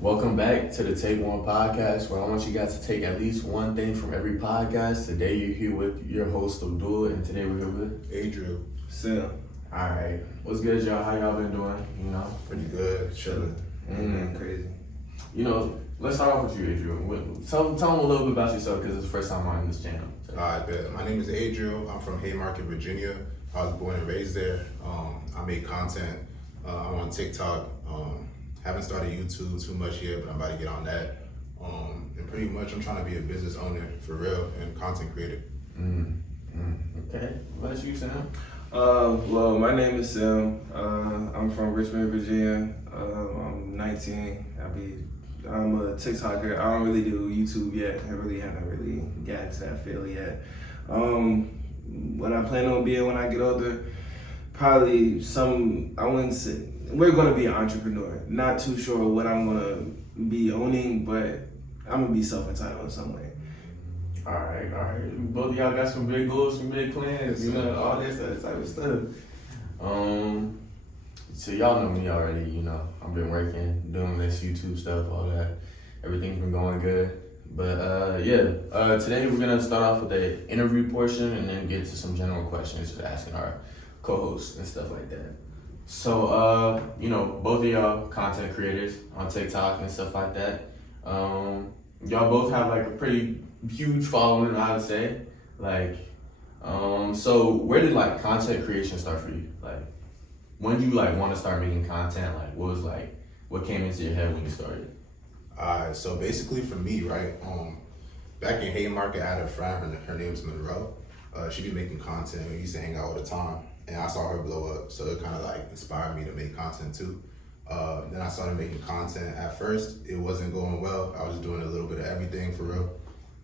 Welcome back to the Take One podcast, where I want you guys to take at least one thing from every podcast. Today you're here with your host Abdul, and today we're here with ADRIEL. Sam. Alright, what's good, y'all? How y'all been doing? Pretty good, chilling. Crazy. Let's start off with you, Adriel. Tell them a little bit about yourself, because it's the first time on this channel. Alright, my name is Adriel. I'm from Haymarket, Virginia. I was born and raised there. I make content. I'm on TikTok. Haven't started YouTube too much yet, but I'm about to get on that. And pretty much I'm trying to be a business owner for real and content creator. Okay, what about you, Sam? Well, my name is Sam. I'm from Richmond, Virginia. I'm 19. I'm a TikToker. I don't really do YouTube yet. I haven't really gotten to that field yet. What I plan on being when I get older, probably we're gonna be an entrepreneur. Not too sure what I'm gonna be owning, but I'm gonna be self-entitled in some way. All right. Both of y'all got some big goals, some big plans, all this type of stuff. So y'all know me already, I've been working, doing this YouTube stuff, all that. Everything's been going good. But today we're gonna start off with the interview portion and then get to some general questions, just asking our co-hosts and stuff like that. So, both of y'all content creators on TikTok and stuff like that. Y'all both have like a pretty huge following, I would say. So where did like content creation start for you? Like, when did you like want to start making content? Like, what came into your head when you started? So basically for me, right, back in Haymarket, I had a friend, her name's Monroe. She be making content, we used to hang out all the time. And I saw her blow up, so it kind of like inspired me to make content too. Then I started making content. At first, it wasn't going well. I was doing a little bit of everything for real.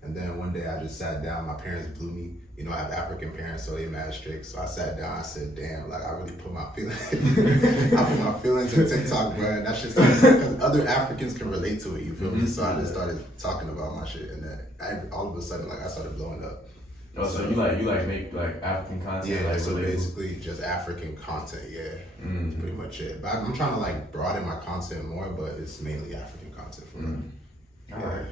And then one day I just sat down, my parents blew me. I have African parents, so they mad strict. So I sat down, I said, damn, like I really put my feelings, I put my feelings in TikTok, bro. And that shit started, because other Africans can relate to it, you feel me? So I just started talking about my shit, and then all of a sudden, like I started blowing up. Oh, so you make like African content? Yeah, like, so basically just African content, That's pretty much it. But I'm trying to like broaden my content more, but it's mainly African content for me. All right.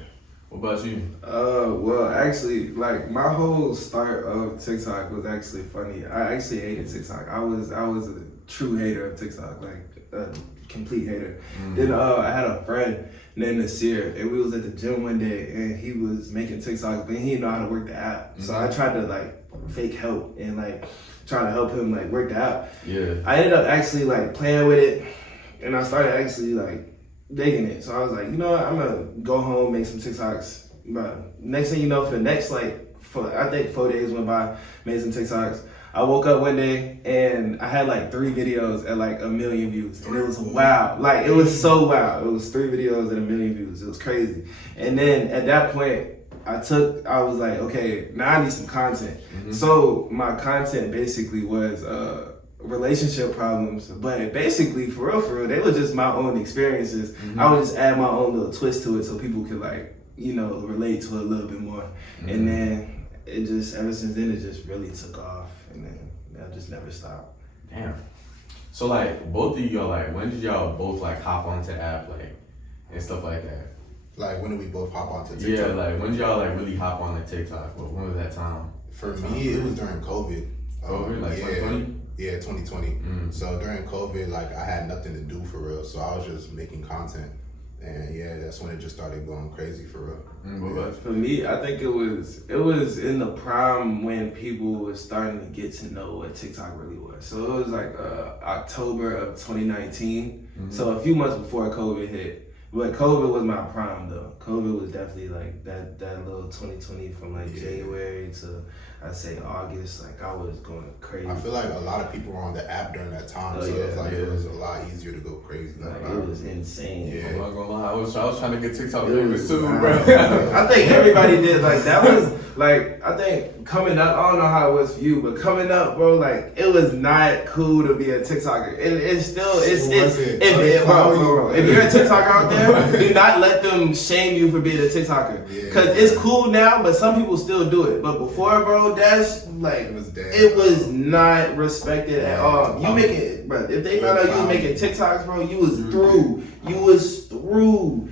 What about you? Well, actually, like my whole start of TikTok was actually funny. I actually hated TikTok. I was a true hater of TikTok, like a complete hater. Then I had a friend named Nasir, and we was at the gym one day, and he was making TikTok, but he didn't know how to work the app. So I tried to like fake help and like try to help him like work the app. Yeah. I ended up actually like playing with it, and I started actually like digging it. So I was like, you know what, I'm gonna go home, make some TikToks. But next thing you know, for the next I think 4 days went by, made some TikToks. I woke up one day and I had like 3 videos at like 1 million views. And it was wow. Like, it was so wow. It was 3 videos at 1 million views. It was crazy. And then at that point, I was like, okay, now I need some content. So my content basically was relationship problems, but basically for real, they were just my own experiences. I would just add my own little twist to it so people could like, relate to it a little bit more. And then it just, ever since then, it just really took off. And then I just never stopped. Damn. So like both of y'all, like when did y'all both like hop onto the app, like and stuff like that? Like when did we both hop onto TikTok? Yeah, like when did y'all like really hop on the TikTok? When was that time? For me, it was during COVID. COVID, like 2020? Yeah, 2020. So during COVID, like I had nothing to do for real, so I was just making content. And yeah, that's when it just started going crazy for real. For me, I think it was in the prime when people were starting to get to know what TikTok really was. So it was like October of 2019. So a few months before COVID hit. But COVID was my prime though. COVID was definitely like that little 2020 from like January to I'd say August. Like I was going crazy. I feel like a lot of people were on the app during that time, so it was like it was a lot easier to go crazy. Like it was insane. Yeah. I'm not gonna lie, I was trying to get TikTok famous too, bro. I think everybody did. Like that was like I think coming up. I don't know how it was for you, but coming up, bro, like it was not cool to be a TikToker. If you're a TikToker out there, do not let them shame you for being a TikToker. Cause it's cool now, but some people still do it. But before, bro, that's like it was not respected at all. You make it, bro. If they found out you was making TikToks, bro, you was through. You was through.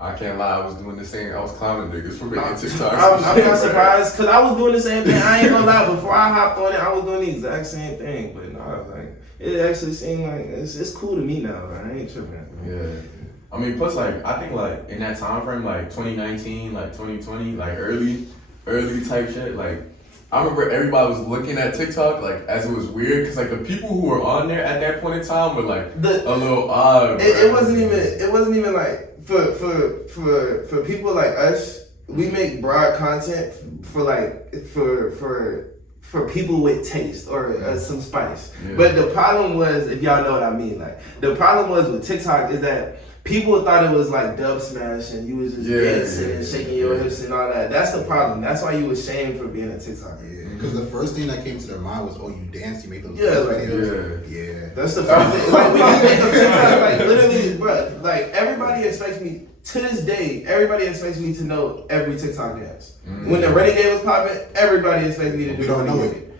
I can't lie, I was doing the same. I was clowning niggas for making TikToks. I'm not surprised because I was doing the same thing. I ain't gonna lie. Before I hopped on it, I was doing the exact same thing. But no, I was like, it actually seemed like it's cool to me now. Like, I ain't tripping. Yeah. I mean, plus, like, I think, like, in that time frame, like, 2019, like, 2020, like, early type shit, like, I remember everybody was looking at TikTok, like, as it was weird, because, like, the people who were on there at that point in time were, like, a little odd. It wasn't even, like, for people like us, we make broad content for, like, for people with taste or some spice. Yeah. But the problem was, if y'all know what I mean, like, the problem was with TikTok is that people thought it was like dub smash and you was just dancing and shaking your hips and all that. That's the problem. That's why you was shamed for being a TikToker. Yeah, because the first thing that came to their mind was, oh, you dance, you make those videos. Yeah. That's the first thing. Like, when you make a TikTok, like, literally, bro, like, everybody expects me, to this day, everybody expects me to know every TikTok dance. When the Renegade was popping, everybody expects me to do Renegade.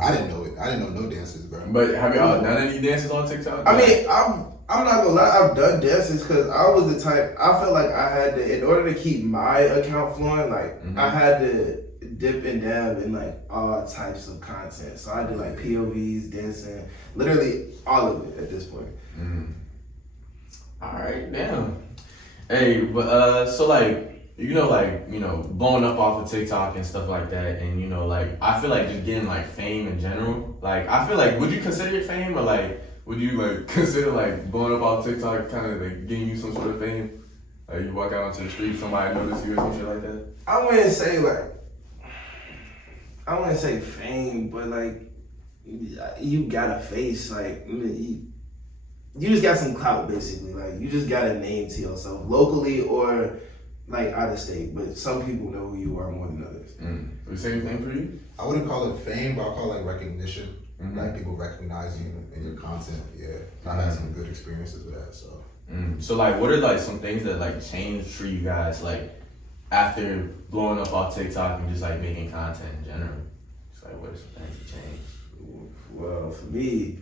I didn't know it. I didn't know no dances, bro. But have y'all done any dances on TikTok? I mean, I'm not gonna lie, I've done dances because I was the type, I felt like I had to, in order to keep my account flowing, like, I had to dip and dab in, like, all types of content. So I did, like, POVs, dancing, literally all of it at this point. All right, damn. Hey, but, so, like, blowing up off of TikTok and stuff like that, and, like, I feel like just getting, like, fame in general, like, I feel like, would you consider it fame, or, like, would you, like, consider, like, blowing up off TikTok kind of, like, getting you some sort of fame? Like, you walk out onto the street, somebody notice you or some shit like that? I wouldn't say fame, but, like, you got a face, like, you just got some clout, basically. Like, you just got a name to yourself, locally or, like, out of state. But some people know who you are more than others. The same thing for you? I wouldn't call it fame, but I'll call it like recognition. Like, people recognize you and your content. Yeah, I had some good experiences with that. So, so like, what are like some things that like changed for you guys, like after blowing up off TikTok and just like making content in general? Just like, what are some things that changed? Well, for me,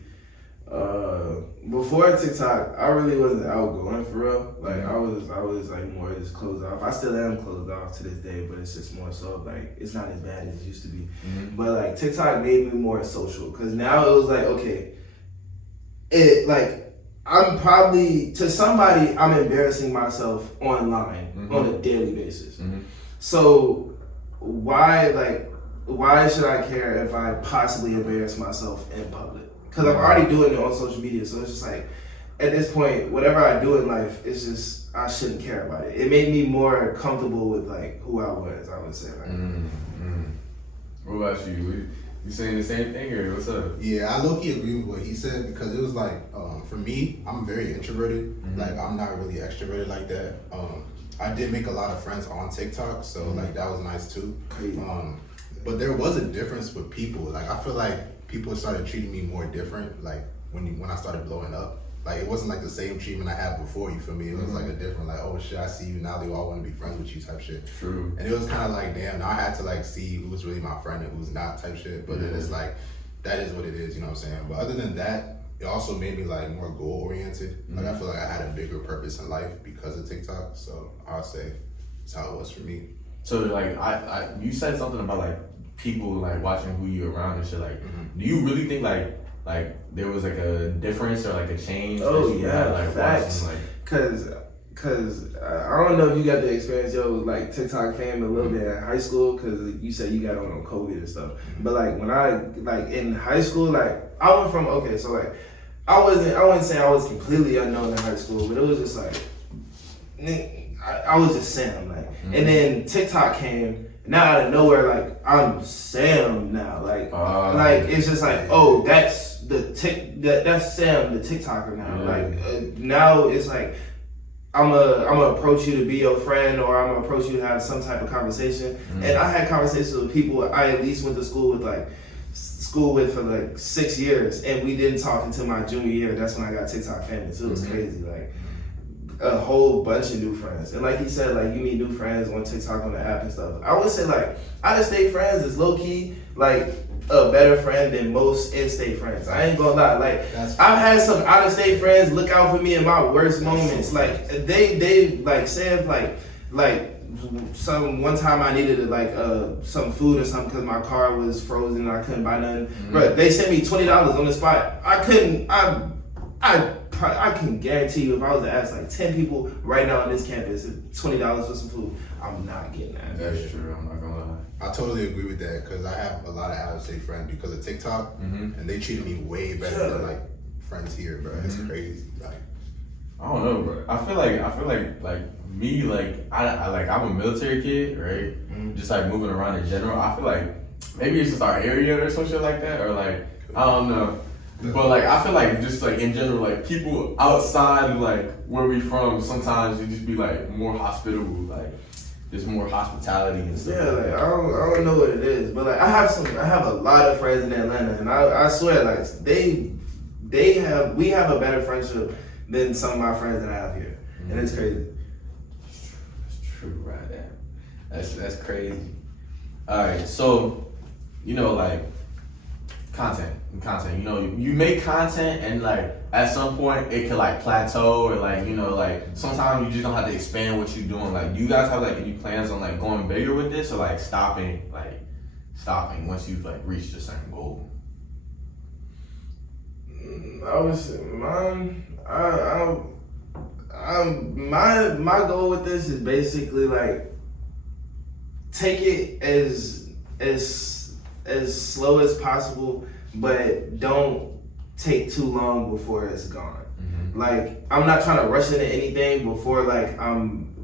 before TikTok, I really wasn't outgoing for real. Like, I was like more just closed off. I still am closed off to this day, but it's just more so like, it's not as bad as it used to be. But like, TikTok made me more social, because now it was like, okay, I'm probably, to somebody, I'm embarrassing myself online on a daily basis. So why should I care if I possibly embarrass myself in public? Because I'm already doing it on social media, so it's just like, at this point, whatever I do in life, it's just, I shouldn't care about it. It made me more comfortable with like who I was, I would say. Like. What about you? You saying the same thing, or what's up? Yeah, I low-key agree with what he said, because it was like, for me, I'm very introverted. Like, I'm not really extroverted like that. I did make a lot of friends on TikTok, so like that was nice too. But there was a difference with people. Like, I feel like people started treating me more different, like when I started blowing up. Like, it wasn't like the same treatment I had before, you feel me? It was like a different, like, oh shit, I see you, now they all want to be friends with you type shit. True. And it was kind of like, damn, now I had to like see who's really my friend and who's not type shit. But then it's like, that is what it is, you know what I'm saying? But other than that, it also made me like more goal oriented. Like, I feel like I had a bigger purpose in life because of TikTok. So I'll say that's how it was for me. So like, you said something about like people like watching who you around and shit. Like, do you really think like there was like a difference or like a change? Oh that you yeah, had, like, facts. Watching, like, Cause I don't know if you got the experience, like TikTok fame a little bit in high school, cause you said you got on COVID and stuff. But like when I like in high school, like I went from so like I wouldn't say I was completely unknown in high school, but it was just like I was just Sam, like. And then TikTok came. Now out of nowhere, like I'm Sam now, like it's just like, oh, that's that's Sam, the TikToker now. Like now it's like I'm gonna approach you to be your friend, or I'm gonna approach you to have some type of conversation. And I had conversations with people I at least went to school with for like 6 years, and we didn't talk until my junior year. That's when I got TikTok famous. It was crazy, like. A whole bunch of new friends. And like he said, like you meet new friends on TikTok, on the app and stuff. I would say like out of state friends is low key, like a better friend than most in-state friends. I ain't gonna lie. Like I've had some out-of-state friends look out for me in my worst moments. Like they like say if like some one time I needed like some food or something because my car was frozen and I couldn't buy nothing. But they sent me $20 on the spot. I can guarantee you if I was to ask like 10 people right now on this campus $20 for some food, I'm not getting that. That's true. I'm not gonna lie. I totally agree with that because I have a lot of out-of-state friends because of TikTok, and they treated me way better than like friends here, bro. It's crazy. Like I don't know, bro. I feel like me, like I'm a military kid, right? Just like moving around in general. I feel like maybe it's just our area or some shit like that, or like I don't know. But like I feel like just like in general, like people outside like where we from, sometimes you just be like more hospitable, like there's more hospitality and stuff. Yeah, like I don't know what it is, but like I have a lot of friends in Atlanta, and I swear like we have a better friendship than some of my friends that I have here, and it's crazy. That's true, right there. That's crazy. All right, so like content. You know, you make content and like at some point it can like plateau or like like sometimes you just don't have to expand what you're doing. Like, do you guys have like any plans on like going bigger with this or like stopping once you've like reached a certain goal? I would say my goal with this is basically like take it as slow as possible, but don't take too long before it's gone. Like I'm not trying to rush into anything before I'm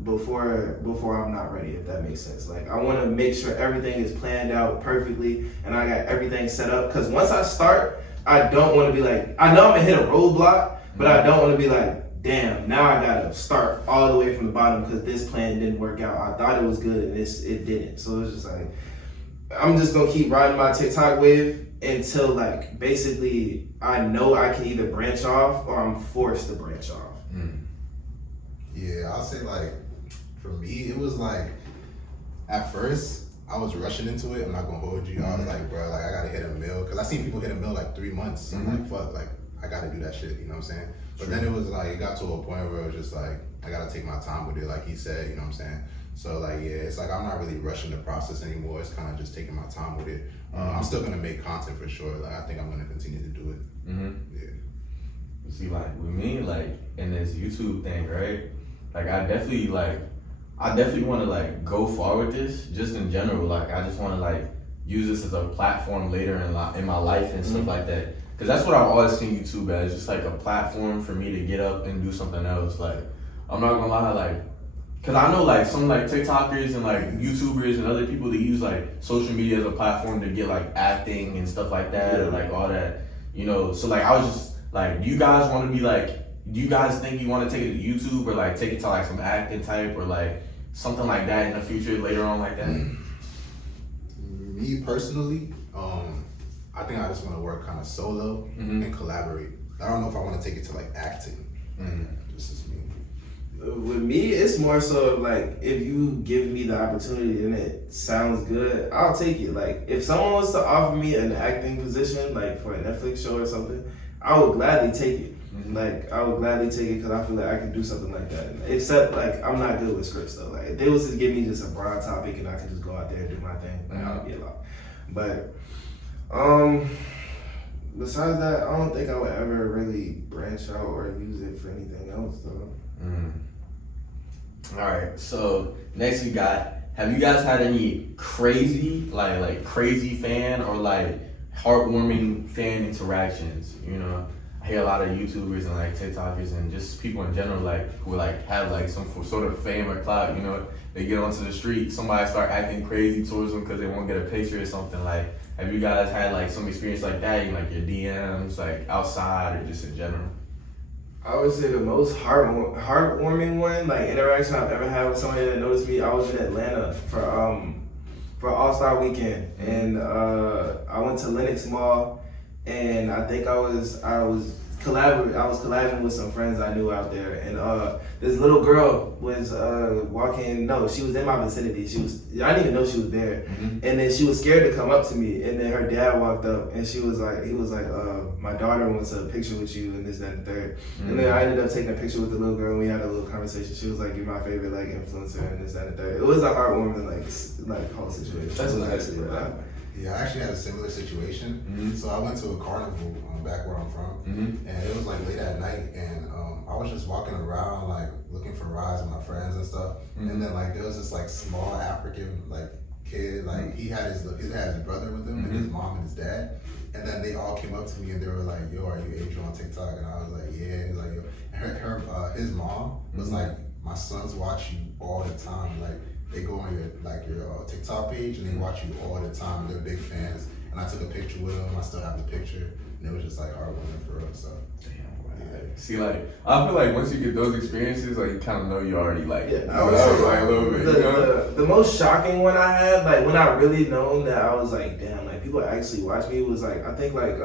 not ready, if that makes sense. Like I want to make sure everything is planned out perfectly and I got everything set up, because once I start, I don't want to be like, I know I'm gonna hit a roadblock, but I don't want to be like, damn, now I gotta start all the way from the bottom because this plan didn't work out. I thought it was good and it didn't. So it's just like, I'm just gonna keep riding my TikTok wave until like basically I know I can either branch off or I'm forced to branch off. Yeah, I'll say like for me it was like at first I was rushing into it. I'm not gonna hold you. I was like, bro, like I gotta hit a mill because I seen people hit a mill like 3 months. I'm like, fuck, like I gotta do that shit. You know what I'm saying? But then it was like it got to a point where it was just like I gotta take my time with it, like he said. You know what I'm saying? So like yeah, it's like I'm not really rushing the process anymore. It's kind of just taking my time with it. I'm still gonna make content for sure. Like I think I'm gonna continue to do it. Yeah. See, like with me, like in this YouTube thing, right? Like I definitely want to like go far with this. Just in general, like I just want to like use this as a platform later in my life and stuff like that. Cause that's what I've always seen YouTube as, just like a platform for me to get up and do something else. Like I'm not gonna lie, like. Cause I know like some like TikTokers and like YouTubers and other people that use like social media as a platform to get like acting and stuff like that or like all that, So like I was just like, do you guys think you want to take it to YouTube or like take it to like some acting type or like something like that in the future later on like that? Me personally, I think I just want to work kind of solo and collaborate. I don't know if I want to take it to like acting. This is me. With me, it's more so like if you give me the opportunity and it sounds good, I'll take it. Like if someone was to offer me an acting position, like for a Netflix show or something, I would gladly take it. Like I would gladly take it because I feel like I can do something like that. Except like I'm not good with scripts though. Like if they was to give me just a broad topic and I could just go out there and do my thing, like, I would be a lot. But besides that, I don't think I would ever really branch out or use it for anything else though. All right, so next have you guys had any crazy, like crazy fan or like heartwarming fan interactions? I hear a lot of YouTubers and like TikTokers and just people in general like who like have like some sort of fame or clout, they get onto the street, somebody start acting crazy towards them because they won't get a picture or something. Like, have you guys had like some experience like that in like your DMs, like outside or just in general? I would say the most heartwarming one, like interaction I've ever had with somebody that noticed me. I was in Atlanta for All-Star Weekend, and I went to Lenox Mall, and I think I was collabing with some friends I knew out there, and this little girl was walking. No, she was in my vicinity. I didn't even know she was there, and then she was scared to come up to me. And then her dad walked up, and he was like, my daughter wants a picture with you, and this, that, and the third. And then I ended up taking a picture with the little girl, and we had a little conversation. She was like, "You're my favorite like influencer," and this, that, and the third. It was a heartwarming like whole situation. That's nice. Yeah, I actually had a similar situation. So I went to a carnival back where I'm from, and it was like late at night, and I was just walking around like looking for rides with my friends and stuff. And then like there was this like small African like kid, like he had his brother with him, and his mom and his dad. And then they all came up to me and they were like, "Yo, are you Adriel on TikTok?" And I was like, "Yeah." He was like, "Yo," and his mom was like, "My sons watch you all the time. Like they go on your TikTok page and they watch you all the time. They're big fans." And I took a picture with them. I still have the picture, and it was just like heartwarming for us. So. See, like, I feel like once you get those experiences, like, you kind of know you already, like, I would say, like, a little bit, you know? The most shocking one I had, like, when I really known that I was like, damn, like, people actually watch me was, like, I think, like,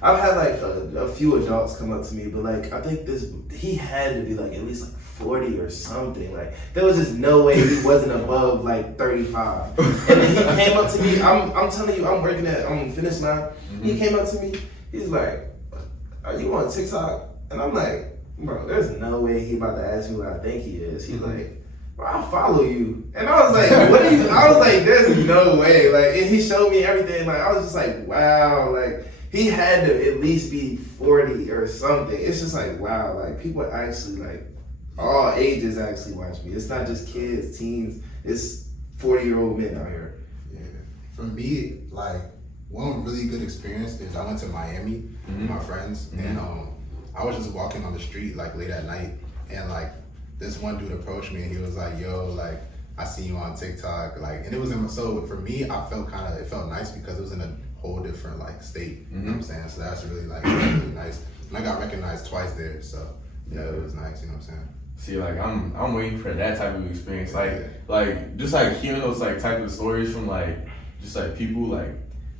I've had, like, a few adults come up to me, but, like, I think he had to be, like, at least, like, 40 or something. Like, there was just no way he wasn't above, like, 35. And then he came up to me, I'm telling you, I'm working at Finish Line. He came up to me, he's like, "Are you on TikTok?" And I'm like, "Bro, there's no way he about to ask me what I think he is." He's like, "Bro, I'll follow you." And I was like, "What are you?" I was like, "There's no way." Like, and he showed me everything. Like, I was just like, wow. Like, he had to at least be 40 or something. It's just like, wow. Like, people actually, like, all ages actually watch me. It's not just kids, teens. It's 40-year-old men out here. Yeah. For me, like, one really good experience is I went to Miami with my friends, and I was just walking on the street like late at night, and like this one dude approached me and he was like, "Yo, like I see you on TikTok," like, and it was so for me, I felt it felt nice because it was in a whole different like state. You know what I'm saying? So that's really really nice. And I got recognized twice there, so yeah, it was nice. You know what I'm saying? See, like, I'm waiting for that type of experience, like just like hearing those like type of stories from like just like people like.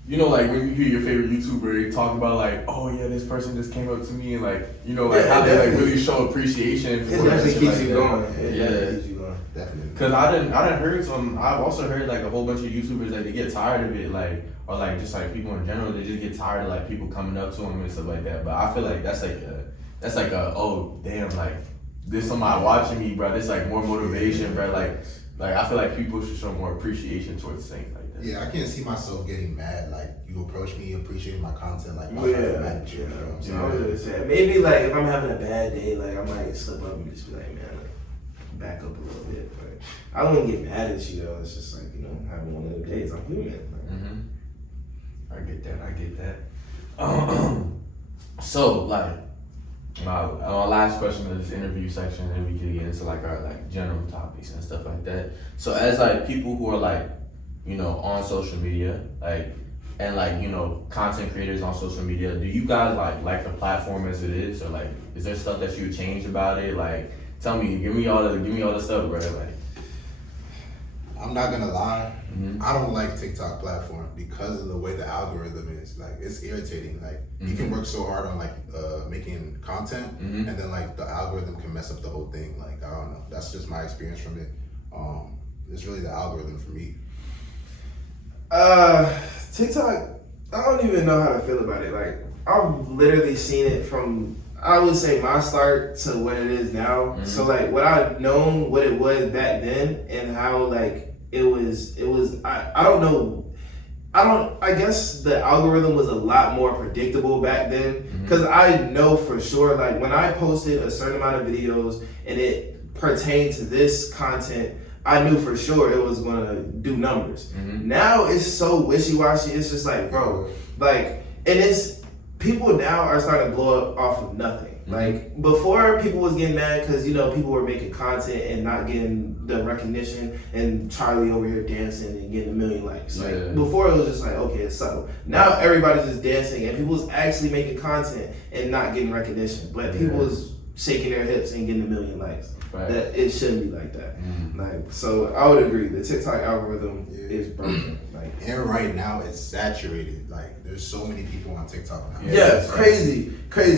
You know, like when you hear your favorite YouTuber, they talk about like, "Oh yeah, this person just came up to me," and like, you know, like how they like really show appreciation. It definitely keeps you going. Yeah, keeps you going. Definitely. Cause I didn't heard some. I've also heard like a whole bunch of YouTubers that they get tired of it, like, or like just like people in general, they just get tired of like people coming up to them and stuff like that. But I feel like that's like a oh damn, like there's somebody watching me, bro. There's like more motivation, bro. Like I feel like people should show more appreciation towards things like that. Yeah, I can't see myself getting mad. Like, you approach me, appreciating my content, like, mad at you. You know what I'm saying? I was gonna say, maybe like if I'm having a bad day, like I might slip up and just be like, "Man, like, back up a little bit." But I wouldn't get mad at you though. It's just like, you know, having one of them days. I'm human. Like, I get that. So like, my last question of this interview section, and we can get into like our like general topics and stuff like that. So as like people who are like, you know, on social media, like, and like, you know, content creators on social media, do you guys like the platform as it is, or like, is there stuff that you would change about it? Like, tell me, give me all the stuff, bro. Like, I'm not gonna lie, I don't like TikTok platform because of the way the algorithm is. Like, it's irritating. Like, you can work so hard on like making content, and then like the algorithm can mess up the whole thing. Like, I don't know. That's just my experience from it. It's really the algorithm for me. TikTok, I don't even know how to feel about it. Like, I've literally seen it from, I would say, my start to what it is now. So like what I've known, what it was back then, and how like it was I don't know. I guess the algorithm was a lot more predictable back then, because I know for sure, like when I posted a certain amount of videos and it pertained to this content, I knew for sure it was gonna do numbers. Now it's so wishy-washy. It's just like, bro, like, and it's, people now are starting to blow up off of nothing. Like, before, people was getting mad because, you know, people were making content and not getting the recognition, and Charlie over here dancing and getting 1 million likes. Like, before, it was just like, okay, it's subtle. Now everybody's just dancing, and people's actually making content and not getting recognition. But people's shaking their hips and getting 1 million likes. Right. That it shouldn't be like that. Mm. Like, so I would agree. The TikTok algorithm Yeah. is broken. Like, And right now it's saturated. Like there's so many people on TikTok now. yeah, crazy.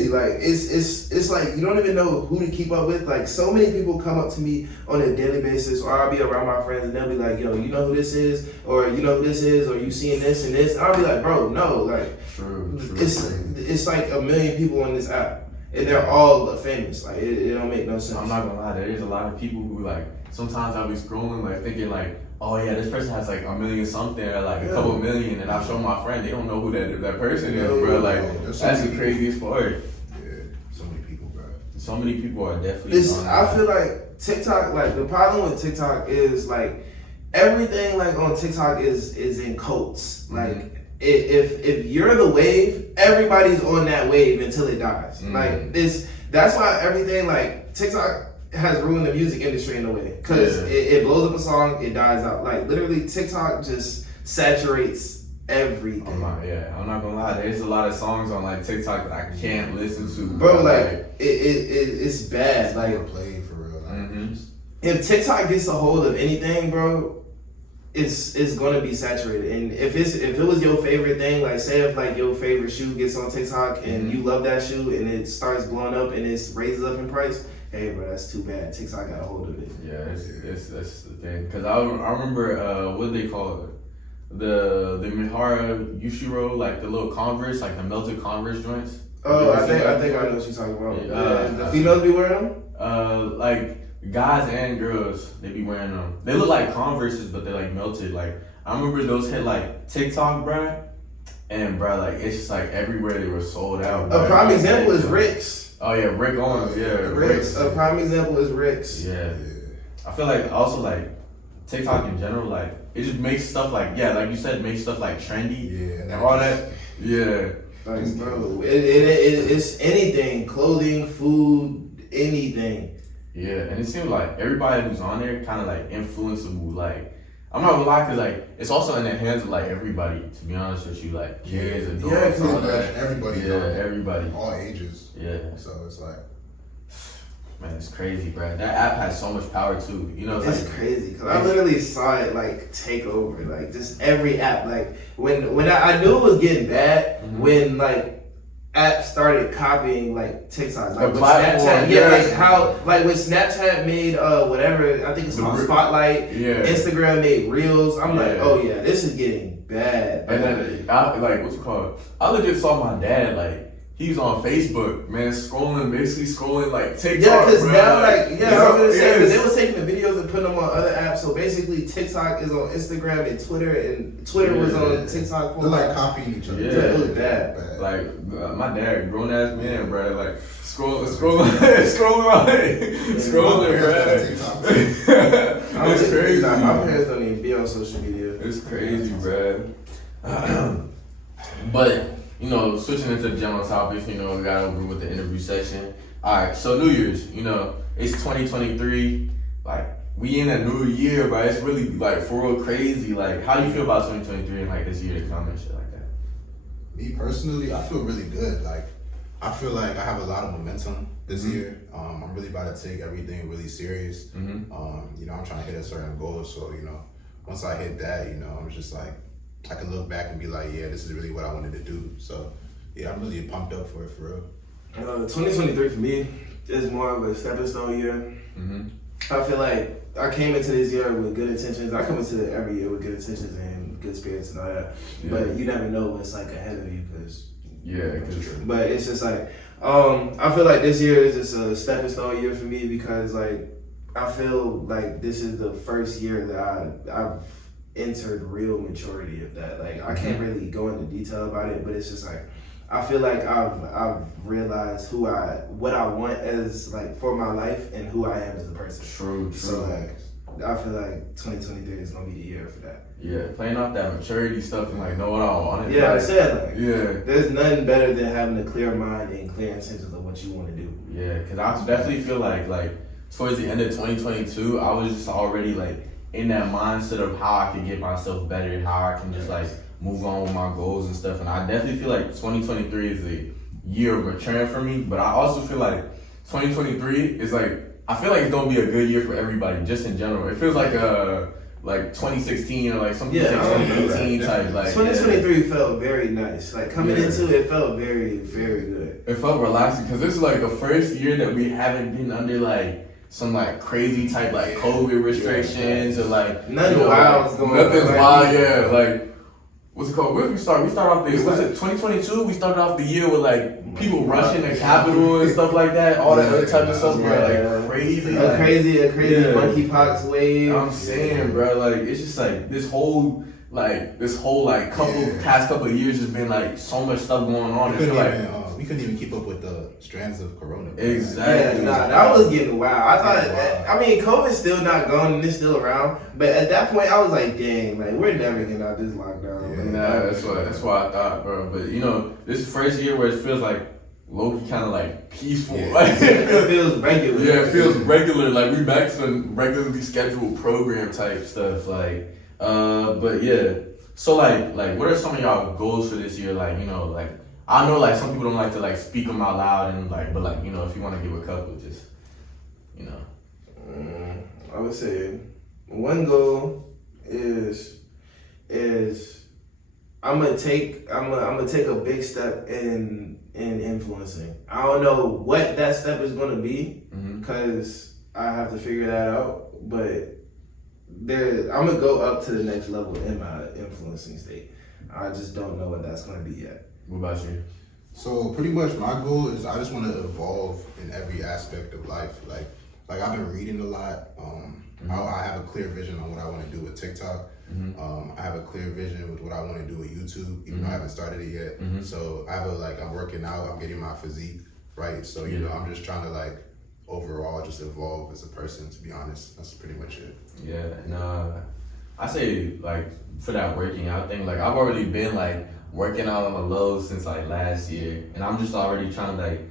Like it's like you don't even know who to keep up with. Like so many people come up to me on a daily basis, or I'll be around my friends and they'll be like, "Yo, you know who this is?" Or "You know who this is?" Or "You seeing this and this?" And I'll be like, "Bro, no." Like True. it's like 1 million people on this app, and they're all famous. Like it don't make no sense. I'm not gonna lie, there is a lot of people who like, sometimes I'll be scrolling like thinking like, oh yeah, this person has like 1 million something or like a couple million, and I show my friend, they don't know who that person is, bro. Like that's the craziest part. Yeah, so many people, bro. So many people are definitely. I feel like TikTok, like the problem with TikTok is like everything like on TikTok is in cults. Like if you're the wave, everybody's on that wave until it dies. Like that's why everything like TikTok has ruined the music industry in a way, because it blows up a song, it dies out. Like literally TikTok just saturates everything. I'm not gonna lie, there's a lot of songs on like TikTok that I can't listen to, bro. Like it's bad. Like play for real. Like, if TikTok gets a hold of anything, bro, it's gonna be saturated. And if it was your favorite thing, like say if like your favorite shoe gets on TikTok and you love that shoe and it starts blowing up and it raises up in price, hey bro, that's too bad. TikTok got a hold of it. Yeah, it's that's the thing. Because I remember what they call it, the Mihara Yushiro, like the little Converse, like the melted Converse joints. Oh, I think I know what you're talking about. The females be wearing them. Like guys and girls, they be wearing them. They look like Converses, but they're like melted. Like I remember those hit like TikTok, bruh. And bruh, like it's just like everywhere they were sold out. A prime example is Rick's. Oh yeah, Rick Owens, yeah. Rick's. A prime example is Rick's. Yeah. I feel like also like TikTok in general, like it just makes stuff like like you said, makes stuff like trendy and all that. Yeah. Like bro, it's anything, clothing, food, anything. Yeah, and it seems like everybody who's on there kind of like influenceable. Like I'm not gonna lie, cause like it's also in the hands of like everybody. To be honest with you, like kids, adults, all that. Everybody. Everybody. All ages. Yeah. So it's like, man, it's crazy, bro. That app has so much power too. You know, it's like, crazy because I literally saw it like take over, like just every app. Like when I knew it was getting bad when like apps started copying like TikTok, like with Snapchat, like how like when Snapchat made whatever, I think it's called Spotlight. Instagram made Reels. I'm like, oh yeah, this is getting bad. And then like what's it called? I legit saw my dad like. He's on Facebook, man, basically scrolling like TikTok. Yeah, because now, like, I was gonna say, they were taking the videos and putting them on other apps. So basically, TikTok is on Instagram and Twitter was on TikTok. They're like copying each other. Yeah, it was bad. Like my dad, grown ass man, bro, like scrolling, bro. It's crazy. My parents don't even be on social media. It's crazy, bro. But. You know, switching into general topics, you know, we got over with the interview section. Alright, so New Year's, you know, it's 2023. Like, we in a new year, but it's really, like, for real crazy. Like, how do you feel about 2023 and, like, this year to come and shit like that? Me personally, I feel really good. Like, I feel like I have a lot of momentum this year. I'm really about to take everything really serious. You know, I'm trying to hit a certain goal. So, you know, once I hit that, you know, I'm just like, I can look back and be like, yeah, this is really what I wanted to do. So, yeah, I'm really pumped up for it, for real. 2023 for me is more of a stepping stone year. I feel like I came into this year with good intentions. I come into every year with good intentions and good spirits and all that. But you never know what's like ahead of you because. But it's just like, I feel like this year is just a stepping stone year for me because like, I feel like this is the first year that I've entered real maturity of that. Like I can't really go into detail about it, but it's just like I feel like I've realized what I want as like for my life and who I am as a person. True. So like I feel like 2023 is gonna be the year for that. Yeah, playing off that maturity stuff and like know what I want. Yeah, like, I said like there's nothing better than having a clear mind and clear intentions of what you want to do. Yeah, because I definitely feel like towards the end of 2022, I was just already like in that mindset of how I can get myself better, how I can just like move on with my goals and stuff. And I definitely feel like 2023 is a year of maturing for me, but I also feel like 2023 is like, I feel like it's gonna be a good year for everybody, just in general. It feels like 2016 or like something like 2018 type. Like 2023 felt very nice. Like coming into it felt very, very good. It felt relaxing because this is like the first year that we haven't been under like some like crazy type like COVID restrictions or like nothing wild's going on. Nothing's wild, like what's it called? Where did we start? We started off the was it 2022? We started off the year with like people rushing the Capitol and stuff like that, all that other type of stuff, bro. Like crazy, a crazy monkeypox wave. I'm saying, bro, like it's just like this whole past couple of years has been like so much stuff going on. I feel like we couldn't even keep up with the strands of corona. Exactly. Yeah, that was getting wild. I thought, I mean, COVID's still not gone and it's still around. But at that point, I was like, dang, like we're never getting out this lockdown. That's what I thought, bro. But you know, this is the first year where it feels like low-key kind of like peaceful. Yeah. Like it feels regular. Yeah, it feels regular. Like we back to the regularly scheduled program type stuff. Like, but yeah. So like, what are some of y'all goals for this year? Like, you know, like. I know like some people don't like to like speak them out loud and like, but like, you know, if you want to give a couple, just, you know. I would say one goal is I'm gonna take a big step in influencing. I don't know what that step is gonna be because I have to figure that out, but I'm gonna go up to the next level in my influencing state. I just don't know what that's gonna be yet. What about you? So pretty much my goal is I just want to evolve in every aspect of life. Like I've been reading a lot. I have a clear vision on what I want to do with TikTok. I have a clear vision with what I want to do with YouTube, even though I haven't started it yet. So I have I'm working out. I'm getting my physique right. So you know, I'm just trying to like overall just evolve as a person. To be honest, that's pretty much it. Yeah, and I say like for that working out thing, like I've already been like working out on the low since like last year, and I'm just already trying to like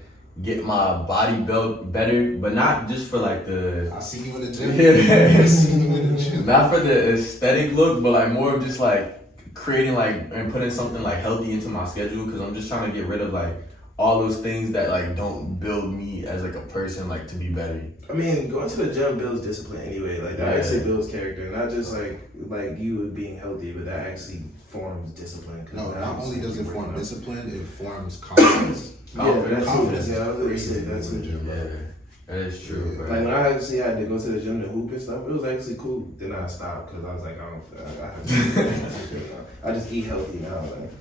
get my body built better, but not just for like the. I see you in the gym. Yeah, I see you in the gym. Not for the aesthetic look, but like more of just like creating like and putting something like healthy into my schedule, because I'm just trying to get rid of like all those things that like don't build me as like a person like to be better. I mean, going to the gym builds discipline anyway. Like that actually builds character, not just like you being healthy, but that actually forms discipline. No, not only does it form discipline, it forms confidence. Confidence. Yeah, That's the gym. Yeah, that is true. Bro. Like when I actually had to go to the gym to hoop and stuff, it was actually cool. Then I stopped because I was like, I just eat healthy now. Like,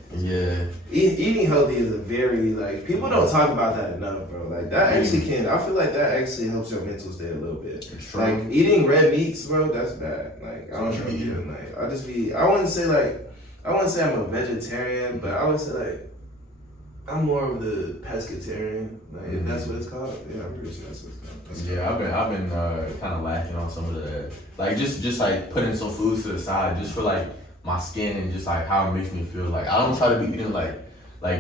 eating healthy is a very like people don't talk about that enough, bro. Like that actually I feel like that actually helps your mental state a little bit. Like eating red meats, bro, that's bad. Like I don't know. Like I wouldn't say I'm a vegetarian, but I would say like I'm more of the pescatarian, like if that's what it's called. Yeah, I'm pretty sure that's what it's called. Yeah, I've been kind of lacking on some of the like just like putting some foods to the side just for like my skin and just like how it makes me feel. Like I don't try to be eating like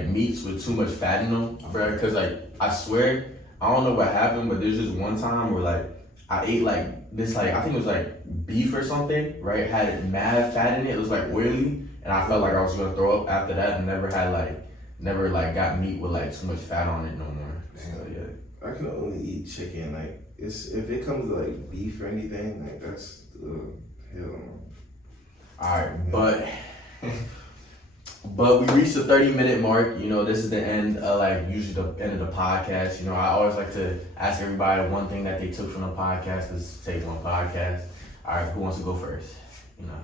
meats with too much fat in them, bro. Because like I swear I don't know what happened, but there's just one time where like I ate like this like I think it was like beef or something, right? It had mad fat in it. It was like oily, and I felt like I was gonna throw up after that, and never got meat with like too much fat on it no more. So yeah. I can only eat chicken. Like if it comes to like beef or anything, like that's hell no. Alright, but we reached the 30-minute mark. You know, this is the end of like usually the end of the podcast. You know, I always like to ask everybody one thing that they took from the podcast, because take one podcast. Alright, who wants to go first? You know.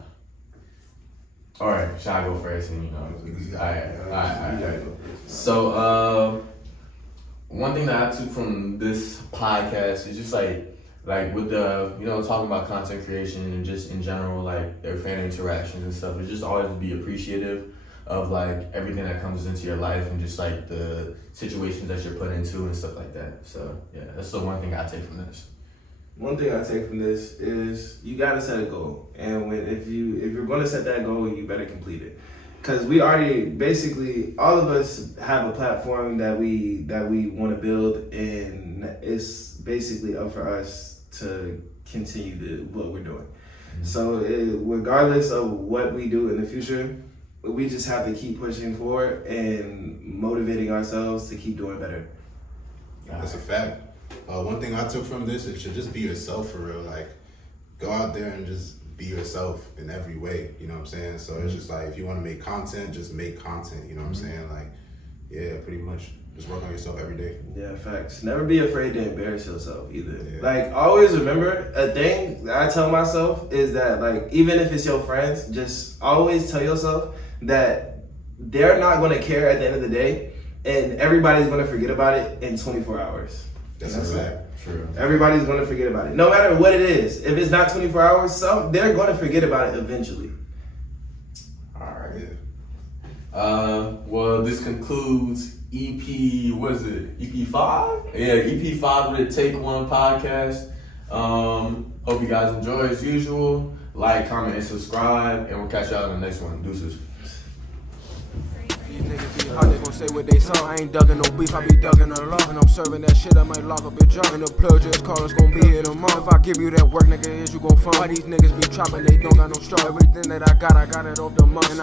Alright, shall I go first? And you know, alright. So one thing that I took from this podcast is just like with the, you know, talking about content creation and just in general, like their fan interactions and stuff, it's just always be appreciative of like everything that comes into your life and just like the situations that you're put into and stuff like that. So yeah, that's the one thing I take from this. One thing I take from this is you gotta set a goal, and if you're gonna set that goal, you better complete it. Cause we already basically all of us have a platform that we want to build, and it's basically up for us to continue what we're doing. So regardless of what we do in the future, we just have to keep pushing forward and motivating ourselves to keep doing better. That's a fact. One thing I took from this is to just be yourself for real. Like, go out there and just be yourself in every way. You know what I'm saying? So it's just like, if you want to make content, just make content. You know what I'm saying? Like, yeah, pretty much. Just work on yourself every day. Yeah, facts. Never be afraid to embarrass yourself either. Yeah. Like, always remember, a thing that I tell myself is that, like, even if it's your friends, just always tell yourself that they're not going to care at the end of the day, and everybody's going to forget about it in 24 hours. That's a fact. True. Everybody's going to forget about it. No matter what it is. If it's not 24 hours, they're going to forget about it eventually. All right. Yeah. Well, this concludes EP5? Yeah, EP5 of the Take One podcast. Hope you guys enjoy as usual. Like, comment, and subscribe, and we'll catch y'all in the next one. Deuces. These niggas be hot, they gon' say what they saw. I ain't dugging no beef, I be dugging a lot. And I'm serving that shit, I might lock up a jar. And the plug just call us gon' be here tomorrow. If I give you that work, nigga, is you gon' fund? Why these niggas be chopping, they don't got no straw. Everything that I got it off the money.